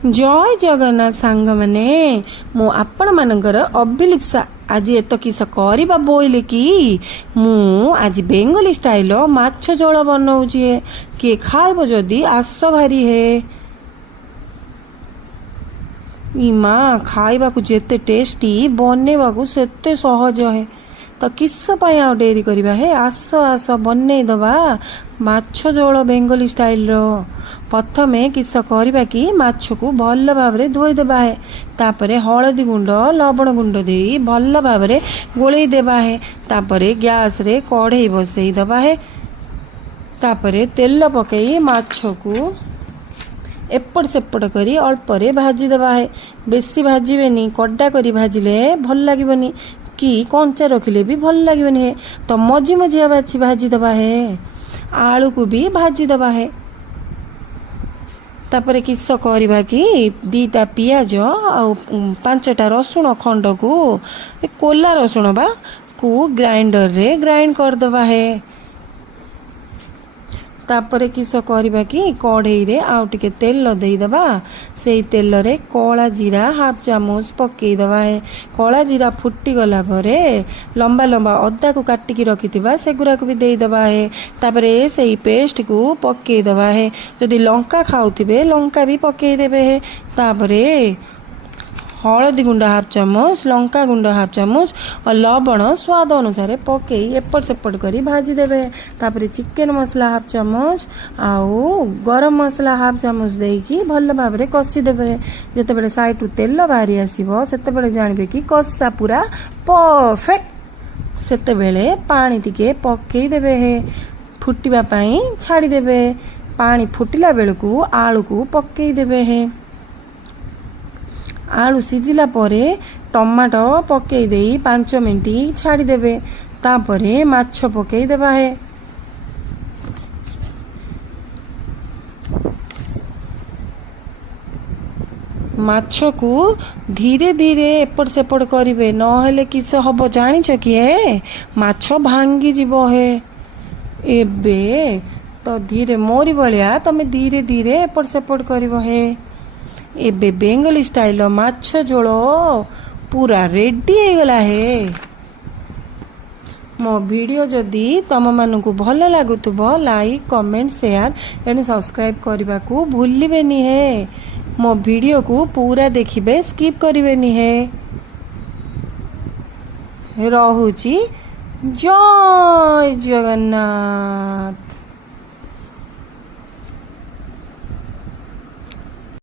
जय जगन्नाथ सांग मैंने मु आपण मानकर अभिलिप्सा आज एत किस करवा बोइले कि मु आज बेंगली स्टाइल माछ झोल बनाऊे किए खाइब जदि आस भारी है इमा खाइबा को जेते टेस्टी बनेबा को सेते सहज है तो किस आ डेरी करवा है आस आस बनई दबा माछ झोल बेंगली स्टाइल रो प्रथमे किस करवा कि माछ को भल भाव धोई देबा है तापरे हलदी गुंड लवण गुंड दे भल भाव गोलई देबा है तापरे गैस रे कढ़ई बसई दबा है तापरे तेल पकई माछ को एपट सेपट करी अल्प भाजी देबा है बेसी भाजबेनी कड़ा करी भाजिले भल लागबनी कि कंचा रखिले भी भल लागबनी है तो मझी मझिया बाछी भाजी देबा है आलू को भी भाजी देबा है तापरे किस करवा कि दीटा पियाज आ 5टा रसुण खंड को कोला रसुण बा को ग्राइंडर रे ग्राइंड कर देबा है तापरे किस करवा कि कढ़ई रे आउ टिके तेल दे दबा से तेल रे कला जीरा हाफ चामच पकई दबा है कला जीरा फुटी गला परे लंबा लंबा अदा को काटिकी रखिथिबा सेगुरा को भी दे दबा है तापरे से पेस्ट को पकई दबा है जदि लंका खाउथिबे लंका भी पकई देबे है तापरे हलदी गुंड हाफ चामच लंका गुंड हाफ चामच और लवण स्वाद अनुसार पकई एपट सेपट करी भाजी देबे तापरे चिकेन मसला हाफ चामच आउ गरम मसला हाफ चामच देकी भल भाव रे कसी देबे जेते बेले साइड तेल बाहरी आसीबो सेते बेले जानबे कि कसा पूरा परफेक्ट सेते बेले पानी टिके पकई देबे है फुटिबा पई छाड़ी देबे पानी फुटिला बेलकू आलू को पकई देबे है आलू सिझिला परे टमाटो पकई दे 5 मिनट छाड़ी देबे तापरे माछ पकई देबा है माछ को धीरे धीरे एपट सेपट करिवे नहेले किस हबो जानिछ कि है माछ भांगी जीवो है एबे तो धीरे मोरी भलिया तमे धीरे धीरे एपट सेपट करिवो है एबे बेंगली स्टाइल माछ झोल पूरा रेडी हो गला है मो वीडियो जदि तम मानकु भल लागुथुबो like comment share and subscribe करने को भूलिबेनी है मो वीडियो को पूरा देखिबे स्किप करिबेनी है रहुची जय जगन्नाथ।